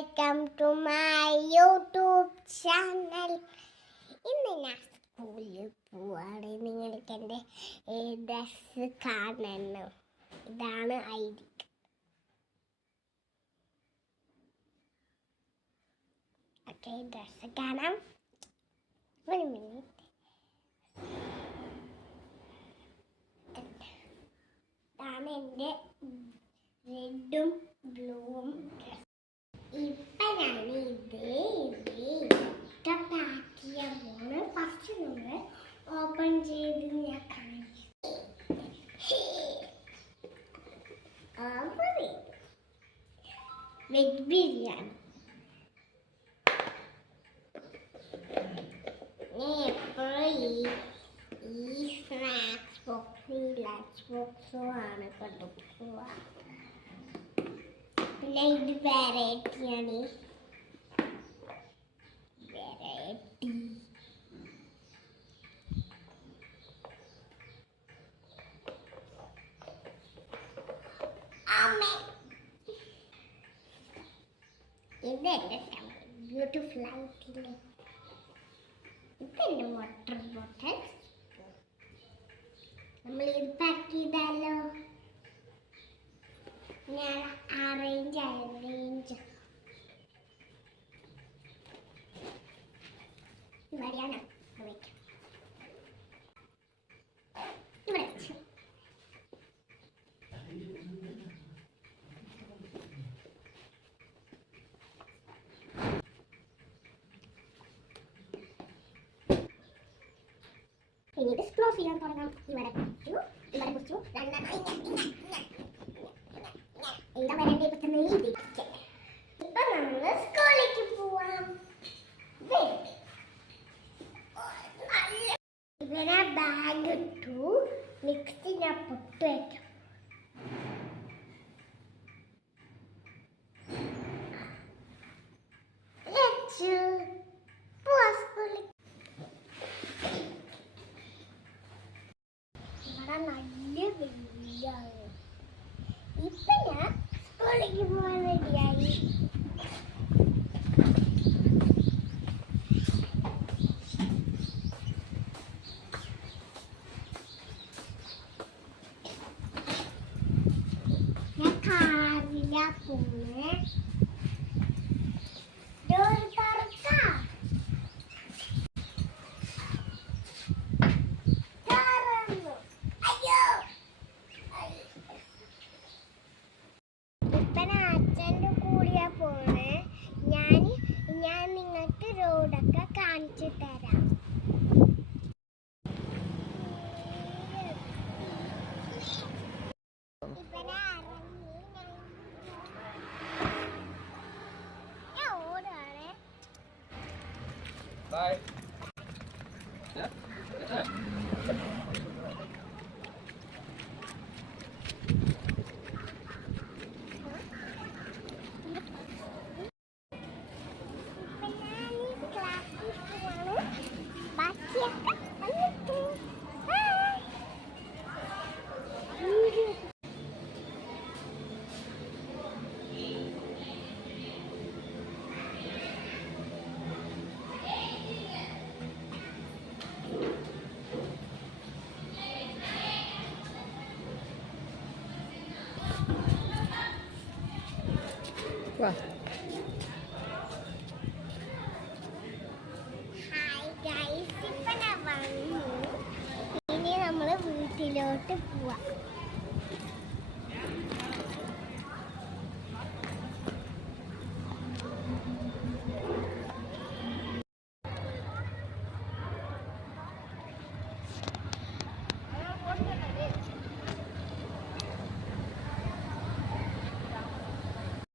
welcome to my YouTube channel. ഇന്ന് ഞാൻ സ്കൂളിൽ പോവാണ്. നിങ്ങൾക്ക് എൻ്റെ ഡ്രസ്സ് കാണണം. ഇതാണ് ID. ഓക്കെ, ഡ്രസ്സ് കാണാം. ഒരു മിനിറ്റ്. ഇതാണ് എൻ്റെ റെഡും ബ്ലൂവും ഡ്രസ്സ്. ഇപ്പം ഞാൻ ഇതൊക്കെ പാക്ക് ചെയ്യാൻ പോണ്. ഫസ്റ്റ് നമ്മൾ ഓപ്പൺ ചെയ്ത് ഞാൻ കാണിച്ചു. വെജ് ബിരിയാണി. ഞാൻ എപ്പോഴും ഈ സ്നാക്സ് ബോക്സും ലഞ്ച് ബോക്സും ആണ് കൊണ്ടുപോവുക. പിന്നെ ഇത് വെറൈറ്റിയാണ്. വെറൈറ്റി ഇതെന്റെ ബ്യൂട്ടിഫുൾ ആയിട്ടില്ലേ. ഇതെന്റെ വാട്ടർ ബോട്ടിൽ. നമ്മൾ ഇത് പാക്ക് ചെയ്താലോ? ഞാൻ അറേഞ്ച് ഇവിടെയാണ് വയ്ക്കാം. ഇവിടെ വെച്ചു. ഇനി ഇത് ക്ലോസ് ചെയ്യാൻ തുടങ്ങാം. ഇവിടെ കുറിച്ചു, ഇവിടെ കുറിച്ചു. ഇവിടെ വരേണ്ട പെട്ടെന്ന് ഇപ്പൊ നമ്മള് സ്കൂളിലേക്ക് പോവാം. ഇവരെ ബാഗ് ഇട്ടു. നെക്സ്റ്റ് ഞാൻ പൊട്ട് വയ്ക്കാം. നല്ല വെയിലാണ്. ഇപ്പൊ ഞാൻ സ്കൂളിലേക്ക് പോകാൻ റെഡിയായി. ഞാൻ കാറിലാ പോണേ. ഡോർ തുറക്കാം. ഞാൻ നിങ്ങൾക്ക് റോഡൊക്കെ കാണിച്ചു തരാം. Bye. ഹായ് ഗൈസ്, ഇപ്പൊ ഞാൻ വന്നു. ഇനി നമ്മള് വീട്ടിലോട്ട് പോവാം.